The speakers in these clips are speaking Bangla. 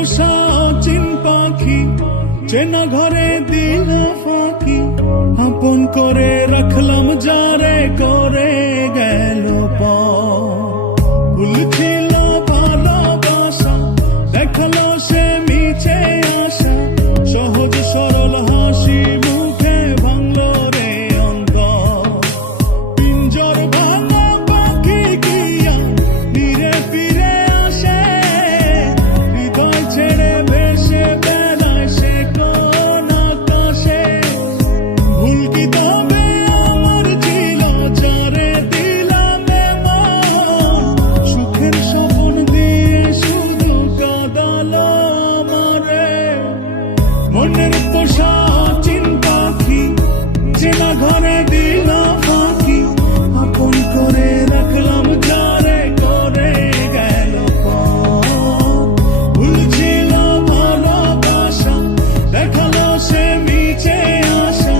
পোষা চিন পাখি চেনা ঘরে দিল ফাঁকি, আপন করে রাখলাম যারে করে গেল ভুল ছিল ভালোবাসা, দেখালো সে মিছে আশা, সহজ সরল হাসি মুখে ভাঙলো রে অন্তর। পিঞ্জর ভাঙা পাখি কিয়া ধীরে ফিরে আসে, হৃদয় ছেড়ে ভেসে বেড়ায় সে কোন আকাশে। ভুল কি তবে আমার ছিল যারে দিলাম এমন, সুখের স্বপ্ন দিয়ে শুধু কাঁদালো আমারে। মনের পোষা চিন পাখি চেনা ঘরে দিল ফাঁকি, আপন করে রাখলাম যারে করে গেল ভুল ছিল ভালোবাসা, দেখালো সে মিছে আশা,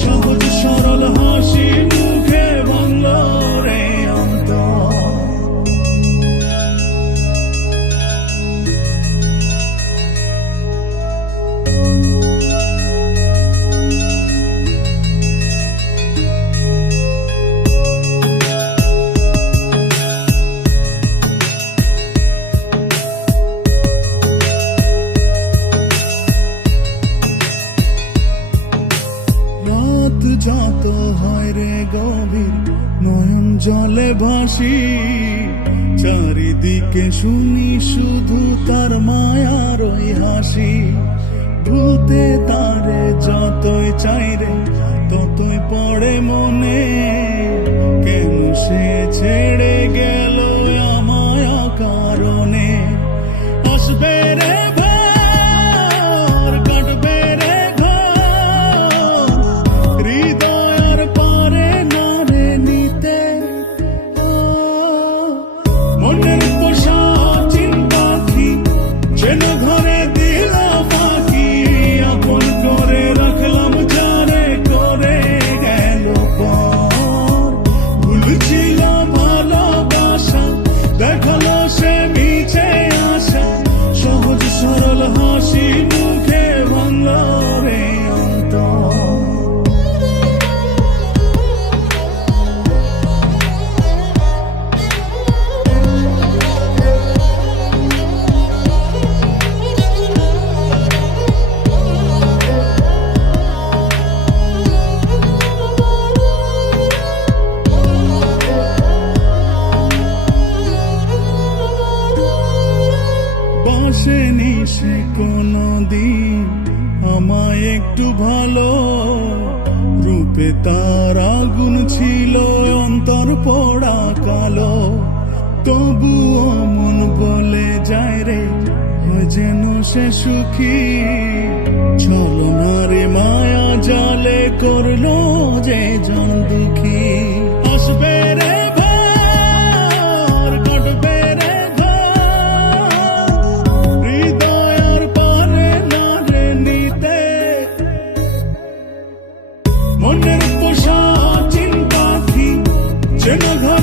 সহজ সরল হাসি মুখে ভাঙলো রে অন্তর। রাত যত হয় রে গভীর নয়ন জলে ভাসি, চারিদিকে শুনি শুধু তার মায়ার ওই হাসি। ভুলতে তারে যতই চাই রে ততই পড়ে মনে, কেন সে ছেড়ে গেল আমায় কারণে। আসবে রে ঘর কাটবে রে ঘর, হৃদয় আর পারে না রে নিতে। মনের পোষা চিন পাখি যেন ঘরে দিল ফাঁকি, আপন করে রাখলাম যারে করে গেল ভুল ছিল ভালোবাসা, দেখালো সে মিছে আশা, সহজ সরল হাসি মুখে ভাঙলো রে অন্তর। বাসেনি সে কোনদিন আমায় একটু ভালো, রূপে তার আগুন ছিল অন্তর পোড়া কালো। তবুও মন বলে যায় রে হয় যেন সে সুখী, ছলনারে মায়া জালে করলো যে জন দুঃখী। আসবে রে ঘর কাটবে রে ঘর, হৃদয় আর পারে না রে নিতে। মনের পোষা চিন পাখি যেন ঘর